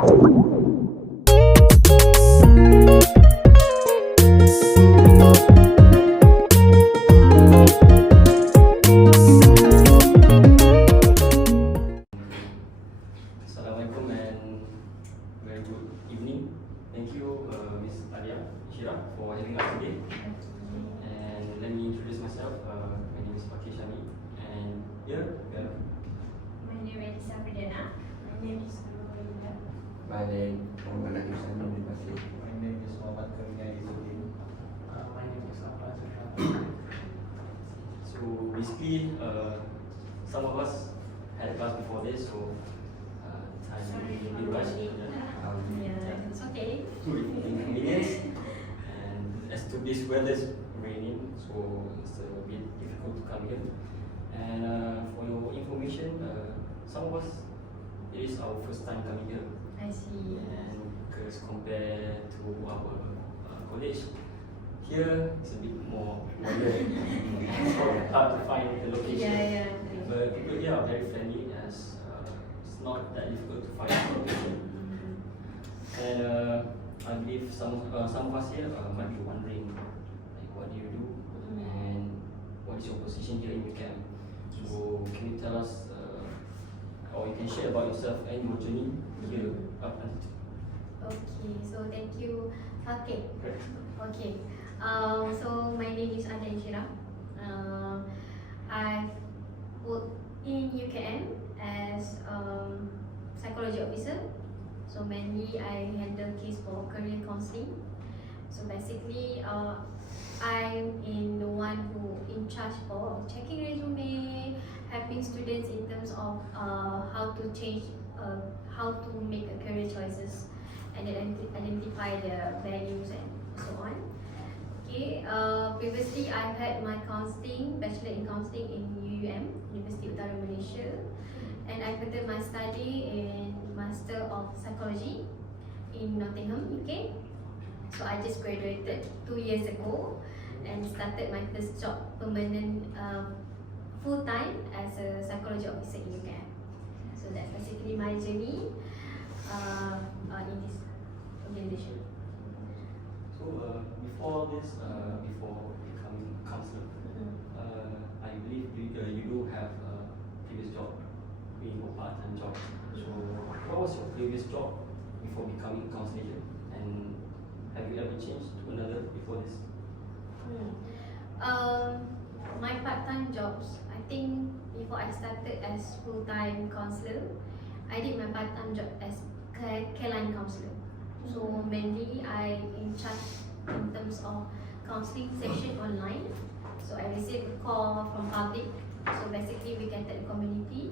Assalamualaikum and very good evening. Thank you, Ms. Alia Shira, for having us today. And let me introduce myself. My name is Fakir Shani, and here we have My name is Safridana. My name is Nurulina. My name is Muhammad Ihsan bin Basir. My name is Muhammad Karunia Izzuddin. My name is Ahmad Zahra. so basically some of us had a class before this, so time Sorry a for bit rushed. rushing. Yeah, it's okay. Inconvenience. And as to this weather is raining, so it's a bit difficult to come here. And for your information, some of us, it is our first time coming here. I see. And because compared to our college, here it's a bit more weird. It's hard to find the location. Yeah. But people here are very friendly, as it's not that difficult to find the location. And I believe some of us here might be wondering, like, what do you do, and what is your position here in UCAM? So can you tell us, or you can share about yourself and your journey here up until Okay, so thank you. Okay. Correct. Okay. So my name is Alia Shira. I've worked in UKM as psychology officer. So mainly I handle case for career counselling. So basically, I'm in the one who in charge for checking resume, helping students in terms of how to change, how to make a career choices, and then identify their values and so on. Okay. Previously, I've had my counselling, bachelor in counselling in UUM, University Utara Malaysia, and I furthered my study in Master of Psychology in Nottingham, UK. So I just graduated 2 years ago and started my first job, permanent, full time as a psychology officer in UKM. So that's basically my journey in this organization. So before this, before becoming counselor, I believe you do have a previous job, being a part-time job. So what was your previous job before becoming counselor? And have you ever changed to another before this? My part-time jobs, I think before I started as full-time counsellor, I did my part-time job as care line counsellor. So mainly I in charge in terms of counselling session online. So I receive a call from public. So basically we cater the community.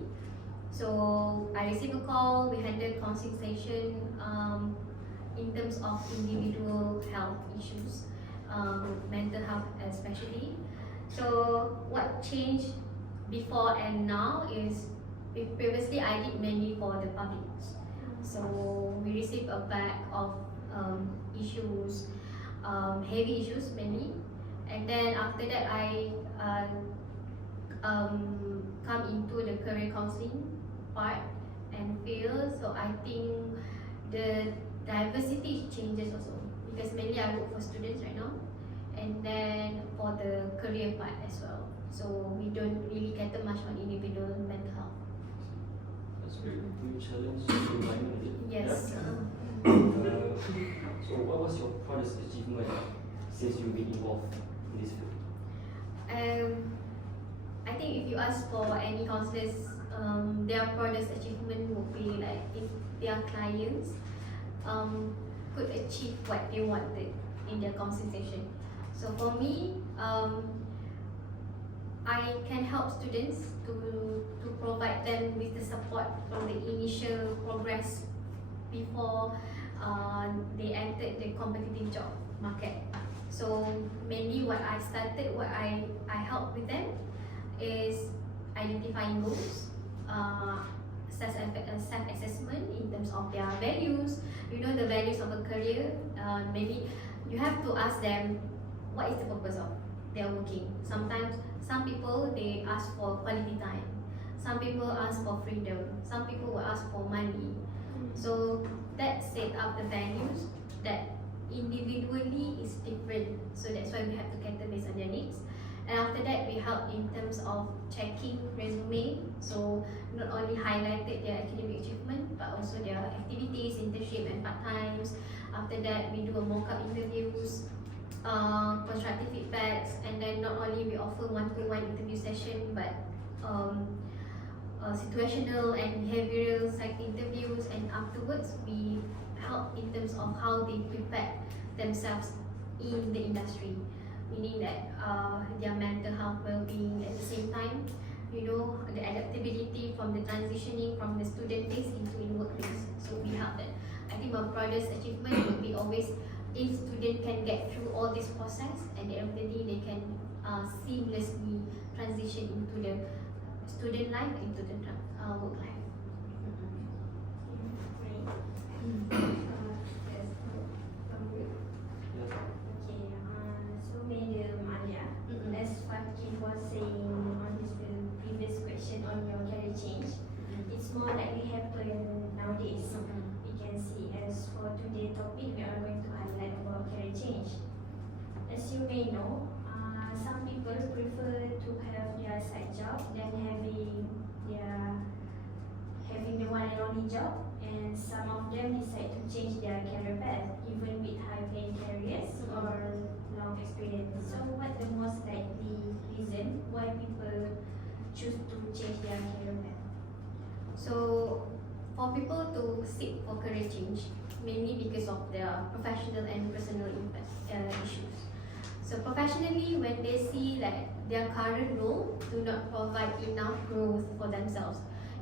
So I receive a call, we handle counselling session in terms of individual health issues, mental health especially. So what changed before and now is previously I did mainly for the public. So we receive a bag of issues, heavy issues mainly, and then after that I come into the career counselling part and field. So I think the diversity changes also, because mainly I work for students right now, and then for the career part as well. So we don't really cater much on individual mental health. That's great. New challenge, new environment, is it? Yes. Yeah. So what was your proudest achievement since you've been involved in this field? I think if you ask for any counselors, their proudest achievement would be like if their clients could achieve what they wanted in their counseling session. So for me, I can help students to provide them with the support from the initial progress before they entered the competitive job market. So mainly what I started, what I help with them is identifying goals, self-assessment in terms of their values. You know, the values of a career. Maybe you have to ask them what is the purpose of their working. Sometimes some people they ask for quality time. Some people ask for freedom. Some people will ask for money. So that set up the values that individually is different. So that's why we have to cater based on their needs. And after that, we help in terms of checking resume. So not only highlighted their academic achievement, but also their activities, internship and part-times. After that, we do a mock-up interviews, constructive feedbacks, and then not only we offer one-to-one interview session, but situational and behavioral psych interviews, and afterwards we help in terms of how they prepare themselves in the industry, meaning that their mental health well-being at the same time, you know, the adaptability from the transitioning from the student phase into in work phase. So we help that. I think my proudest achievement would be always if student can get through all this process, and at the end of the day they can seamlessly transition into the student life into the work life. Yes, good. Yes. Okay, so Madam Alia, as Fakih was saying on his previous question on your career change, it's more likely happen nowadays. We can see as for today's topic, we are going to highlight about career change. As you may know, some people prefer to have their side job than having the one and only job, and some of them decide to change their career path, even with high-paying careers or long experience. So, what the most likely reason why people choose to change their career path? So for people to seek for career change, mainly because of their professional and personal issues. So professionally, when they see that their current role do not provide enough growth for themselves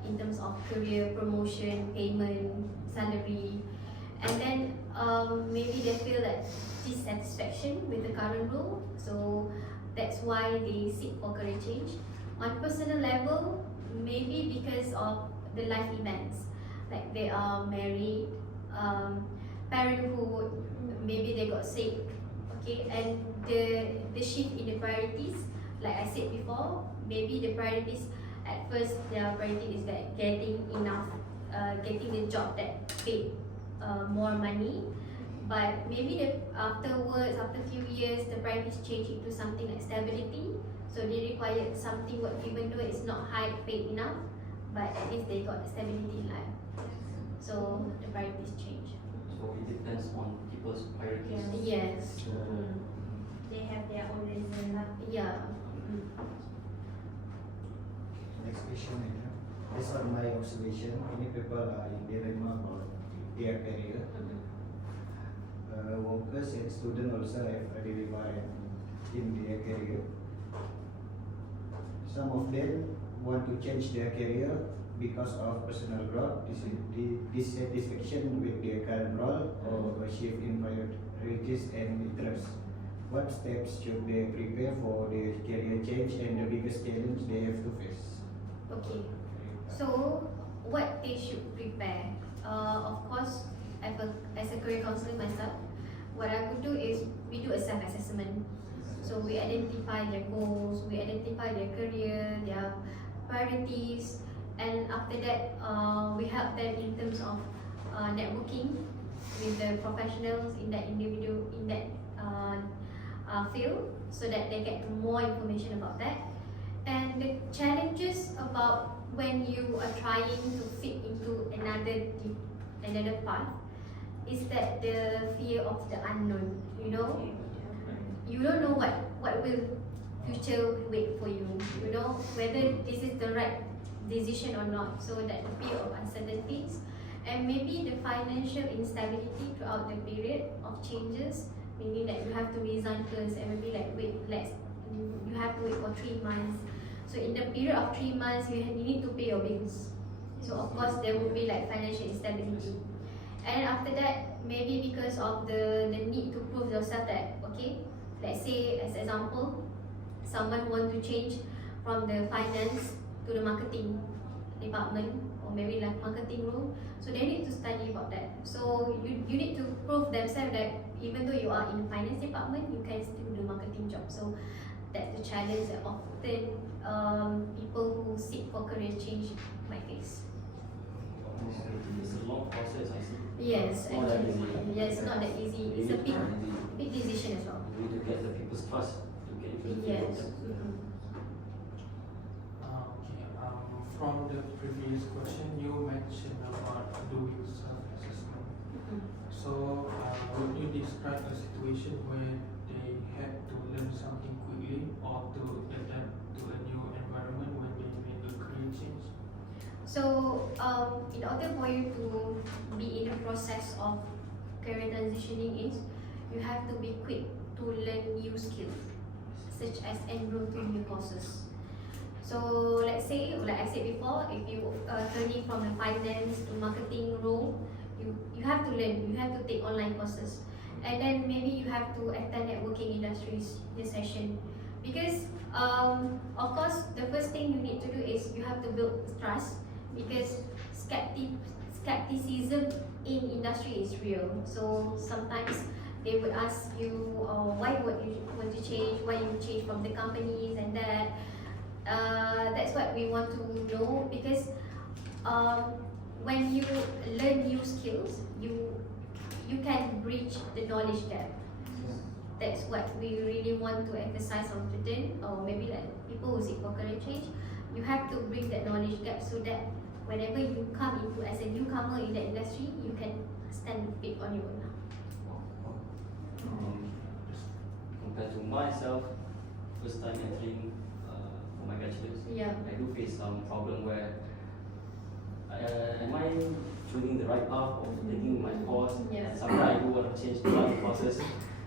in terms of career promotion, payment, salary, and then maybe they feel that dissatisfaction with the current role, so that's why they seek for career change. On personal level, maybe because of the life events, like they are married, parenthood, maybe they got sick, okay, and the shift in the priorities, like I said before, maybe the priorities at first their priority is like getting enough, getting the job that paid more money, but maybe afterwards, after a few years, the priorities change into something like stability. So they require something what, even though it's not high paid enough, but at least they got stability in life. So the priorities change. So it depends on people's priorities. Yes. They have their own reason. Yeah. Next question, based on my observation, many people are in dilemma about their career. Workers and students also have a dilemma in their career. Some of them want to change their career because of personal growth, dissatisfaction with their current role, or a shift in priorities and interests. What steps should they prepare for their career change, and the biggest challenge they have to face? Okay. So what they should prepare? Of course, as a career counselor myself, what I would do is we do a self-assessment. So we identify their goals, we identify their career, their priorities, and after that, we help them in terms of networking with the professionals in that field, so that they get more information about that. And the challenges about when you are trying to fit into another path is that the fear of the unknown. You don't know what will future wait for you. You know whether this is the right decision or not. So that the fear of uncertainties, and maybe the financial instability throughout the period of changes, meaning that you have to resign first and maybe you have to wait for 3 months. So in the period of 3 months, you need to pay your bills. So of course there will be like financial instability. And after that, maybe because of the need to prove yourself that, okay, let's say as example, someone want to change from the finance to the marketing department, or maybe like marketing role, so they need to study about that. So you need to prove themselves that even though you are in the finance department, you can still do marketing job. So that's the challenge that often people who seek for career change might face. It's a long process, I see. Yes, Not that actually, easy. yes, not that easy. It's a big decision as well. You need to get the people's trust to get into the field. Yes. Okay. From the previous question, you mentioned about doing self-assessment. So, would you describe a situation where they had to learn something quickly or to adapt to a new environment when they made a career change? So, in order for you to be in the process of career transitioning is, you have to be quick to learn new skills, such as enroll to new courses. So, let's say, like I said before, if you are turning from the finance to marketing role, you have to learn, you have to take online courses. And then maybe you have to attend networking industries this session. Because, of course, the first thing you need to do is you have to build trust, because skepticism in industry is real. So sometimes they would ask you, why would you want to change, why you change from the companies and that. That's what we want to know, because when you learn new skills, you can bridge the knowledge gap. That's what we really want to emphasize on students, or maybe like people who seek for career change. You have to bring that knowledge gap so that whenever you come into as a newcomer in the industry, you can stand fit on your own. Compared to myself, first time entering for my bachelor's, Yeah. I do face some problem where am I choosing the right path of taking my course? Yeah. Sometimes I do want to change to other courses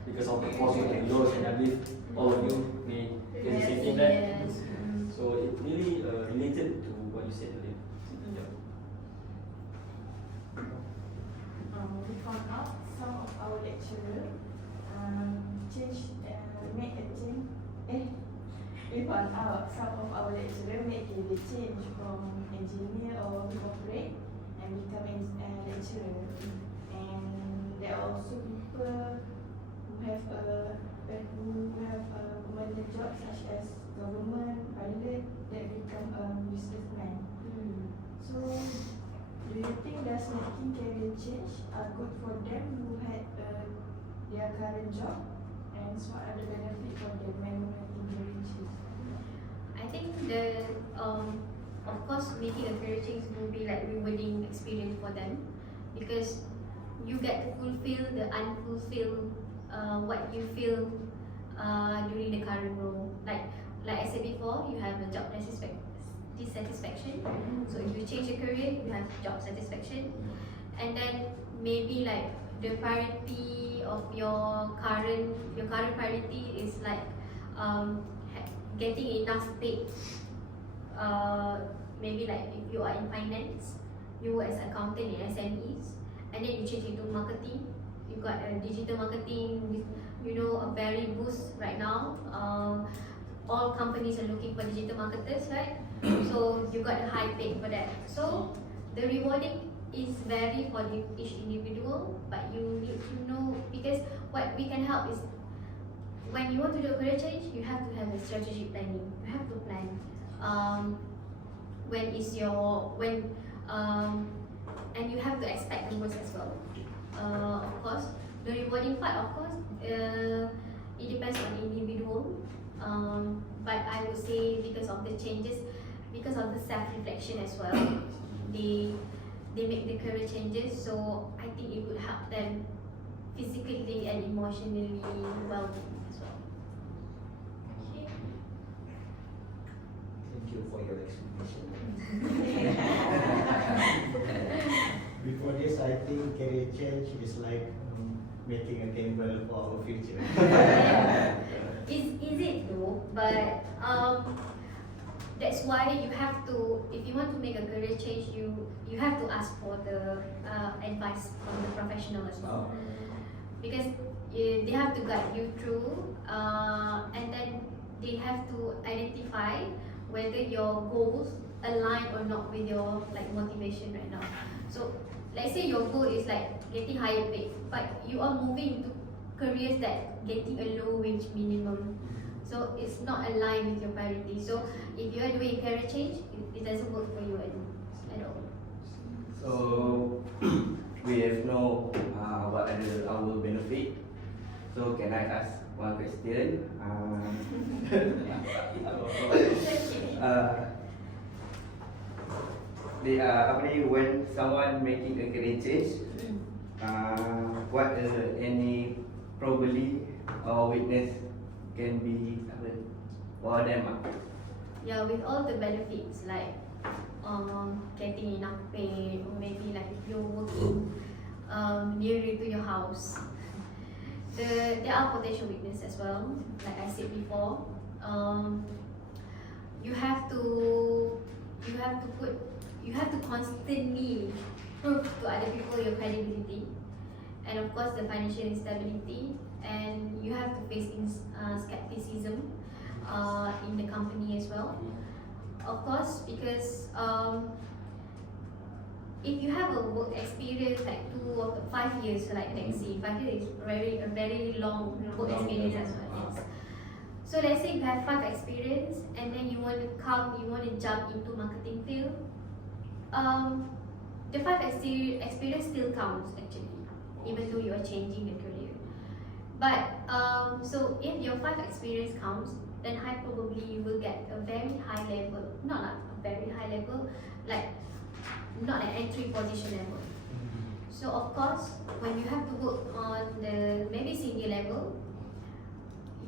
because of the course with the lows, and I believe all of you may get the same thing there. Yes. So it really related to what you said earlier. Yeah. We found out some of our lecturer made a change. We found out some of our lecturer made a change from engineer or corporate and become a lecturer. And there are also people who have a permanent job, such as government, pilot, that become a businessman. So, do you think does making career change are good for them who had their current job, and what are the benefits for them when making career change? I think of course, making a career change will be like rewarding experience for them, because you get to fulfill the unfulfilled what you feel during the current role. Like I said before, you have a job dissatisfaction. So if you change your career, you have job satisfaction, and then maybe like the priority of your current priority is like getting enough paid. Maybe like if you are in finance, you work as accountant in SMEs, and then you change into marketing. You got a digital marketing with, a very boost right now. All companies are looking for digital marketers, right? So you got a high pay for that. So the rewarding is vary for each individual, but you need to know, because what we can help is when you want to do a career change, you have to have a strategic planning. You have to plan. And you have to expect the worst as well. Of course, the rewarding part, of course, it depends on the individual. But I would say because of the changes, because of the self-reflection as well, they make the career changes. So I think it would help them physically and emotionally well-being as well. Okay. Thank you for your explanation. Before this, I think career change is like making a gamble for our future. Is it though? But that's why you have to, if you want to make a career change, you have to ask for the advice from the professional as well, because they have to guide you through, and then they have to identify whether your goals align or not with your motivation right now. So let's say your goal is like getting higher pay, but you are moving into careers that getting a low wage minimum, so it's not aligned with your priority. So if you are doing career change, it doesn't work for you at all. So we have no what are our benefit. So can I ask one question? When someone making a career change, what any probably or weakness can be for them? Yeah, with all the benefits like getting enough pay, or maybe like if you're working nearer to your house, there are potential weakness as well. Like I said before, you have to constantly prove to other people your credibility, and of course the financial instability, and you have to face skepticism in the company as well. Of course, because if you have a work experience like 2 or 5 years, like let's say 5 years is a very long work experience as well. Yes. So let's say you have 5 experience and then you want to jump into marketing field. The 5 experience still counts actually, even though you are changing the career. But so if your 5 experience counts, then high probably you will get a very high level, not like a very high level, like not an entry position level. So of course, when you have to work on the maybe senior level,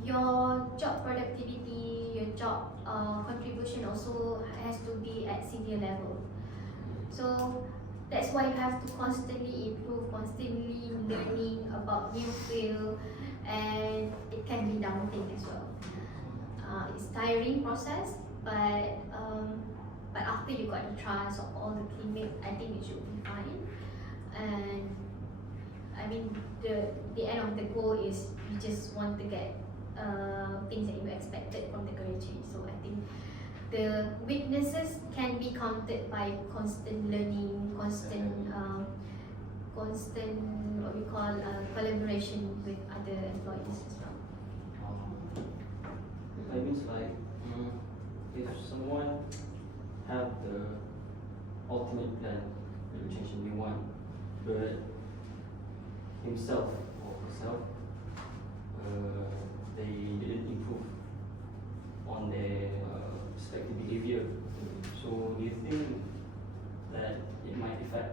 your job productivity, your job contribution also has to be at senior level. So that's why you have to constantly improve, constantly learning about new field, and it can be daunting as well. It's tiring process, but after you got the trust of all the teammates, I think it should be fine. And I mean, the end of the goal is you just want to get things that you expected from the career change. So I think the weaknesses can be countered by constant learning, constant what we call collaboration with other employees as well. I mean, like, if someone have the ultimate plan, the change they want, but himself or herself, they didn't improve on their respective behavior. So do you think that it might affect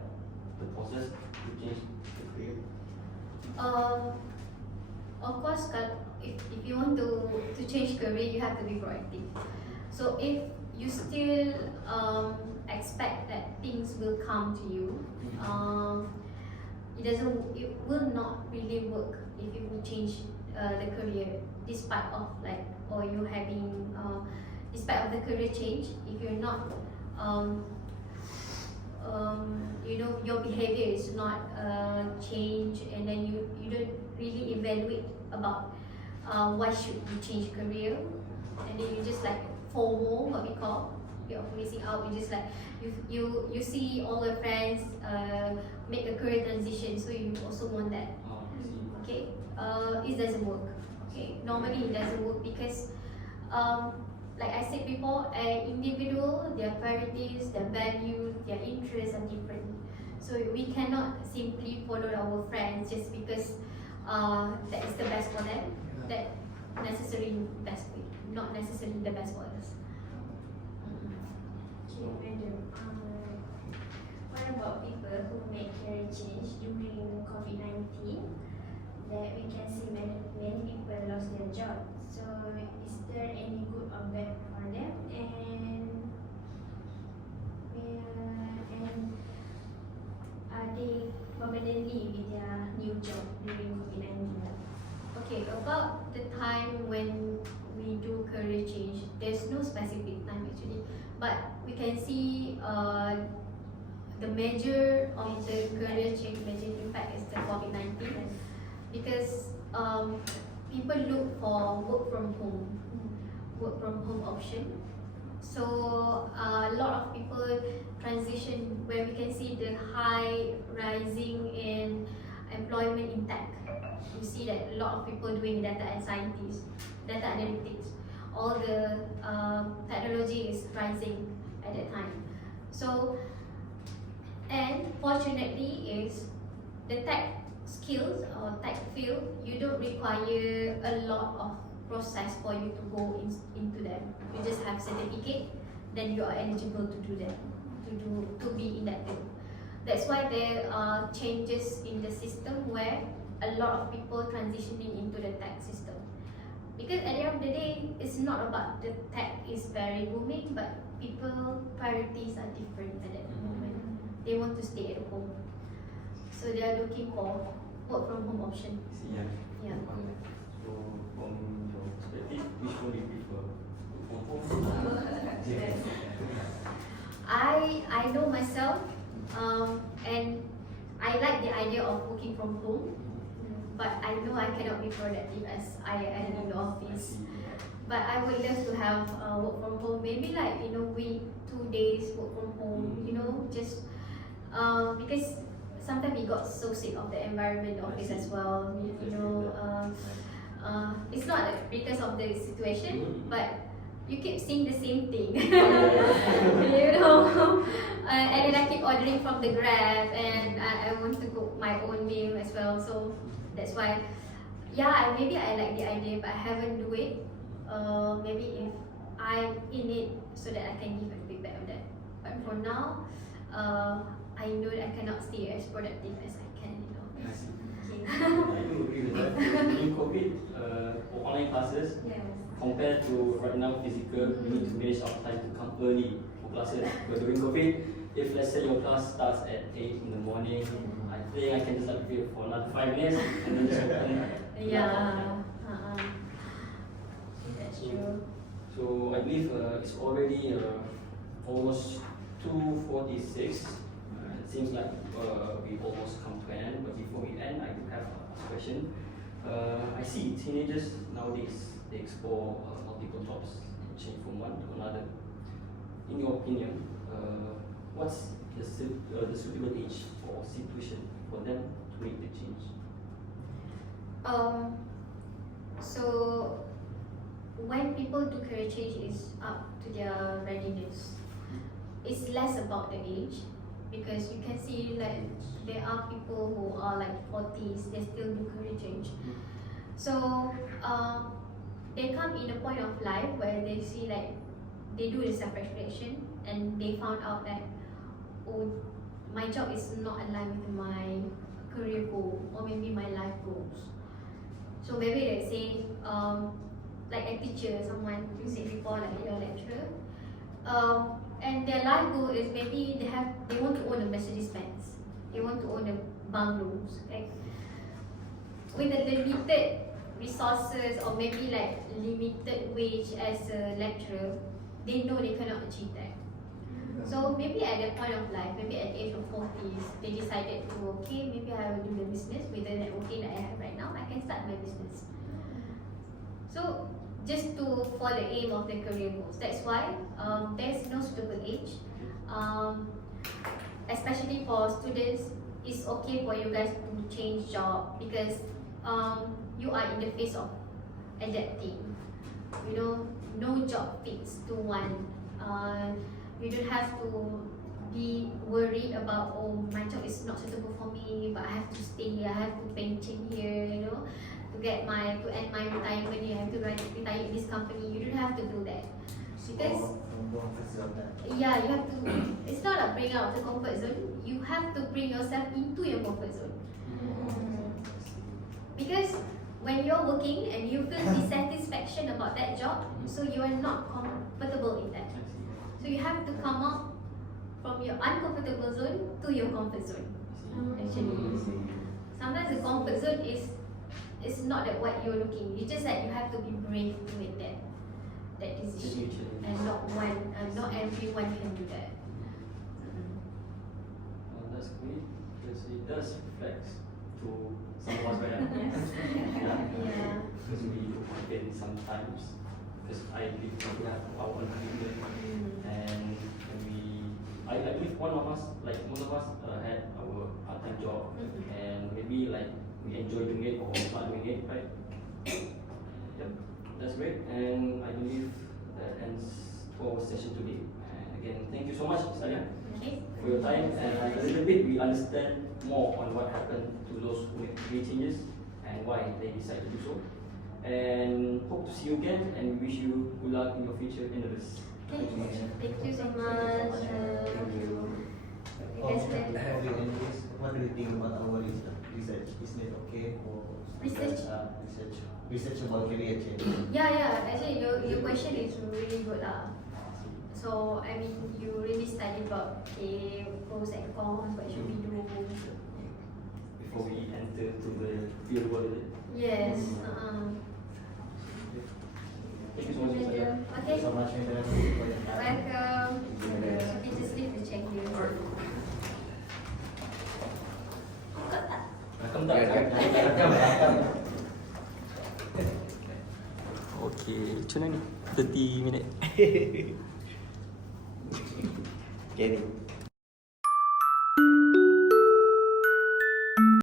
the process to change the career? Of course, if you want to change career, you have to be proactive. So if you still expect that things will come to you, it will not really work if you will change the career despite of like, or you having despite of the career change. If you're not your behavior is not change, and then you don't really evaluate about why should you change career, and then you just like FOMO, what we call fear of missing out. You just like you see all your friends make a career transition, so you also want that. Okay, it doesn't work. Okay, normally it doesn't work because like I said before, an individual, their priorities, their values, their interests are different. So we cannot simply follow our friends just because that is the best for them. That necessarily best for you, not necessarily the best for us. Okay, madam. What about people who make career change during COVID-19? That we can see many people lost their job. So is there any good or bad for them? And are they permanently with their new job during COVID-19? Okay, about the time when we do career change, there's no specific time actually, but we can see the measure of the career change, major impact is the COVID-19, because people look for work from home option. So a lot of people transition, where we can see the high rising in employment in tech. You see that a lot of people doing data and scientists, data analytics, all the technology is rising at that time. So, and fortunately is the tech skills or tech field, you don't require a lot of process for you to go into them. You just have certificate, then you are eligible to do that, to be in that field. That's why there are changes in the system where a lot of people transitioning into the tech system. Because at the end of the day, it's not about the tech is very booming, but people priorities are different at that moment. They want to stay at home, so they are looking for work from home option. Yeah. Yeah. So from your perspective, which one do you prefer? Work from home? I know myself, and I like the idea of working from home, but I know I cannot be productive as I am in the office. But I would love to have work from home, maybe like in a week, 2 days work from home, you know, just because sometimes we got so sick of the environment in the office as well, you know. It's not like because of the situation, but you keep seeing the same thing, you know. And then I keep ordering from the Grab, and I want to cook my own meal as well. So that's why, yeah, maybe I like the idea, but I haven't do it. Maybe if I'm in it, so that I can give a feedback of that. But for now, I know that I cannot stay as productive as I can, you know. I see. I do agree with that. During COVID, for online classes, Yes. compared to right now physical, we need to manage our time to come early for classes. But during COVID, if let's say your class starts at 8 in the morning, I think I can just like wait for another 5 minutes and then just open. Yeah, that's true. So I believe it's already almost 2:46. It seems like we almost come to an end. But before we end, I do have a question. I see teenagers nowadays, they explore multiple jobs and change from one to another. In your opinion, what's the suitable age or situation for them to make the change? So when people do career change, is up to their readiness. It's less about the age, because you can see like there are people who are like 40s, they still do career change. So they come in a point of life where they see like they do the self-reflection and they found out that, oh, my job is not aligned with my career goal or maybe my life goals. So maybe they say like a teacher, someone you said before, like your lecturer, and their life goal is maybe they want to own a Mercedes Benz, they want to own a bungalows, like with the limited resources or maybe like limited wage as a lecturer, they know they cannot achieve that. So maybe at that point of life, maybe at the age of 40s, they decided to, okay, maybe I will do the business with the networking that I have right now, I can start my business. So just for the aim of the career goals. That's why there's no suitable age. Especially for students, it's okay for you guys to change job, because you are in the phase of adapting. You know, no job fits to one. You don't have to be worried about, oh, my job is not suitable for me, but I have to stay here, I have to pension here, you know, to end my retirement here, I have to retire in this company. You don't have to do that. Because yeah, you have to, it's not a bring out of the comfort zone, you have to bring yourself into your comfort zone. Because when you're working and you feel dissatisfaction about that job, so you are not comfortable in that. So you have to come out from your uncomfortable zone to your comfort zone. Actually, sometimes the comfort zone is not that what you're looking. You just like you have to be brave to make that decision, and not everyone can do that. That's great, because it does reflect to some of us, right? Yeah. Because we do complain sometimes, because I believe we have our own commitment, and I believe one of us, like most of us, had our part-time job, and maybe like we enjoy doing it or not doing it, right? Yep, that's great, and I believe that ends our session today. And again, thank you so much, Salia. Okay. for your time, and a little bit we understand more on what happened to those who made career changes and why they decided to do so. And hope to see you again, and wish you good luck in your future endeavors. Okay. Thank you so much. Thank you. You guys ready? Have you anyways, what do you think about our research? Isn't it okay for Research? research about career change? Yeah. Actually, your question is really good lah. So I mean, you really study about pros and cons, what should we do? Before we enter to the real world, is it? Yes. Thank you so much, Mr. Sajjad. Thank you so Okay. much, Indra, for your time. Welcome. We just need to check you. Rakam tak? Rakam. Okay, macam mana ni? 30 minit. Okay.